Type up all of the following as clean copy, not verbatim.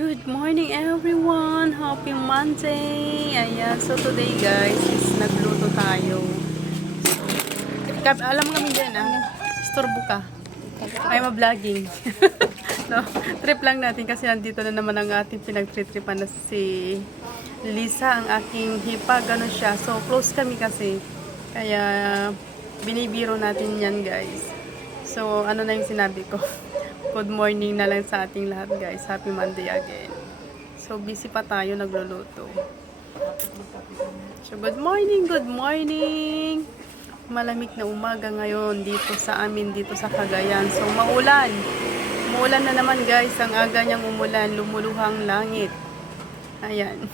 Good morning everyone! Happy Monday! Ayan, so today guys is nagluto tayo. So, alam mo kami dyan istorbo ka. Ay ma-vlogging. No, trip lang natin kasi nandito na naman ang ating pinagtritripan na si Lisa, ang aking hipa, gano'n siya. So close kami kasi. Kaya binibiro natin yan guys. So ano na yung sinabi ko? Good morning na lang sa ating lahat guys. Happy Monday again. So busy pa tayo nagluluto. So good morning, good morning. Malamig na umaga ngayon dito sa amin, dito sa Cagayan. So maulan. Umuulan na naman guys. Ang aga niyang umulan, lumuluhang langit. Ayan.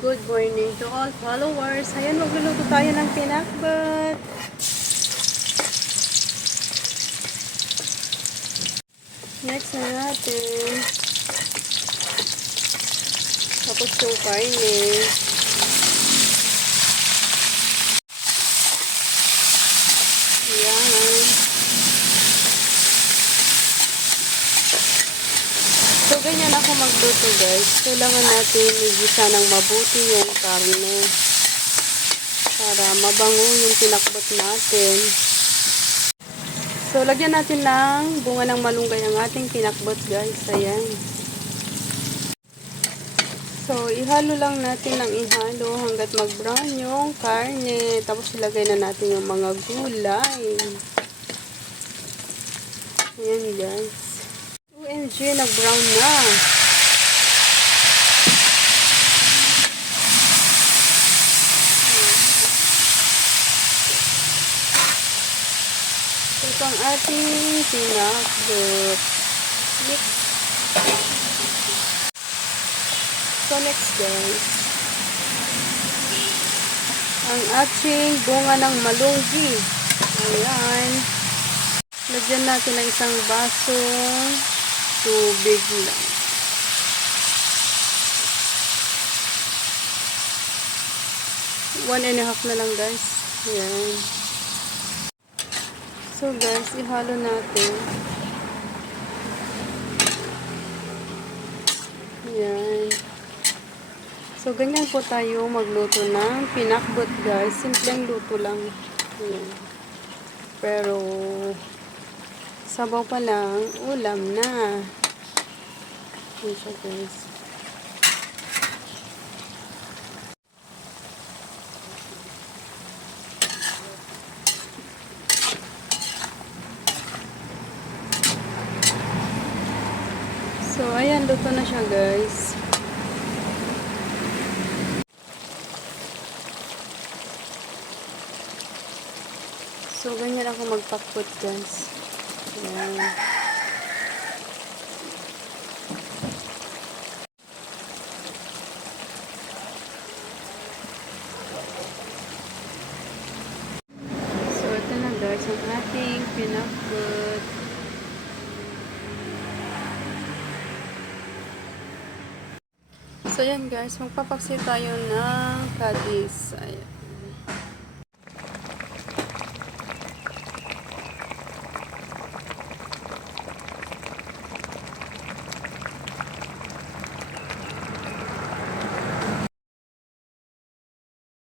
Good morning to all followers. Ayan, magluluto tayo ng pinakbet. Next na natin. Tapos yung karne. Ayan. So, ganyan ako magluto guys. Kailangan natin igisa ng mabuti yung karne para mabango yung pinakbet natin. So, lagyan natin ng bunga ng malunggay ang ating pinakbet guys. Ayan. So, ihalo lang natin ng ihalo hanggat mag-brown yung karne. Tapos, ilagay na natin yung mga gulay. Ayan guys. OMG, nag-brown na. Ito ang ating pinakbet. So next guys, ang ating bunga ng malunggi. Ayan. Lagyan natin ng isang basong tubig lang. One and a half na lang guys. Ayan. So guys, ihalo natin. Ayan. So ganyan po tayo magluto ng pinakbet guys. Simpleng luto lang. Ayan. Pero sabaw pa lang, ulam na. Ayan siya guys. So, ayan, luto na siya guys. So, ganyan ako magpakpot guys. Ayan. So, ito na guys, ang ating pinakpot. So, yan guys, magpapaksi tayo ng kadis. Ayan.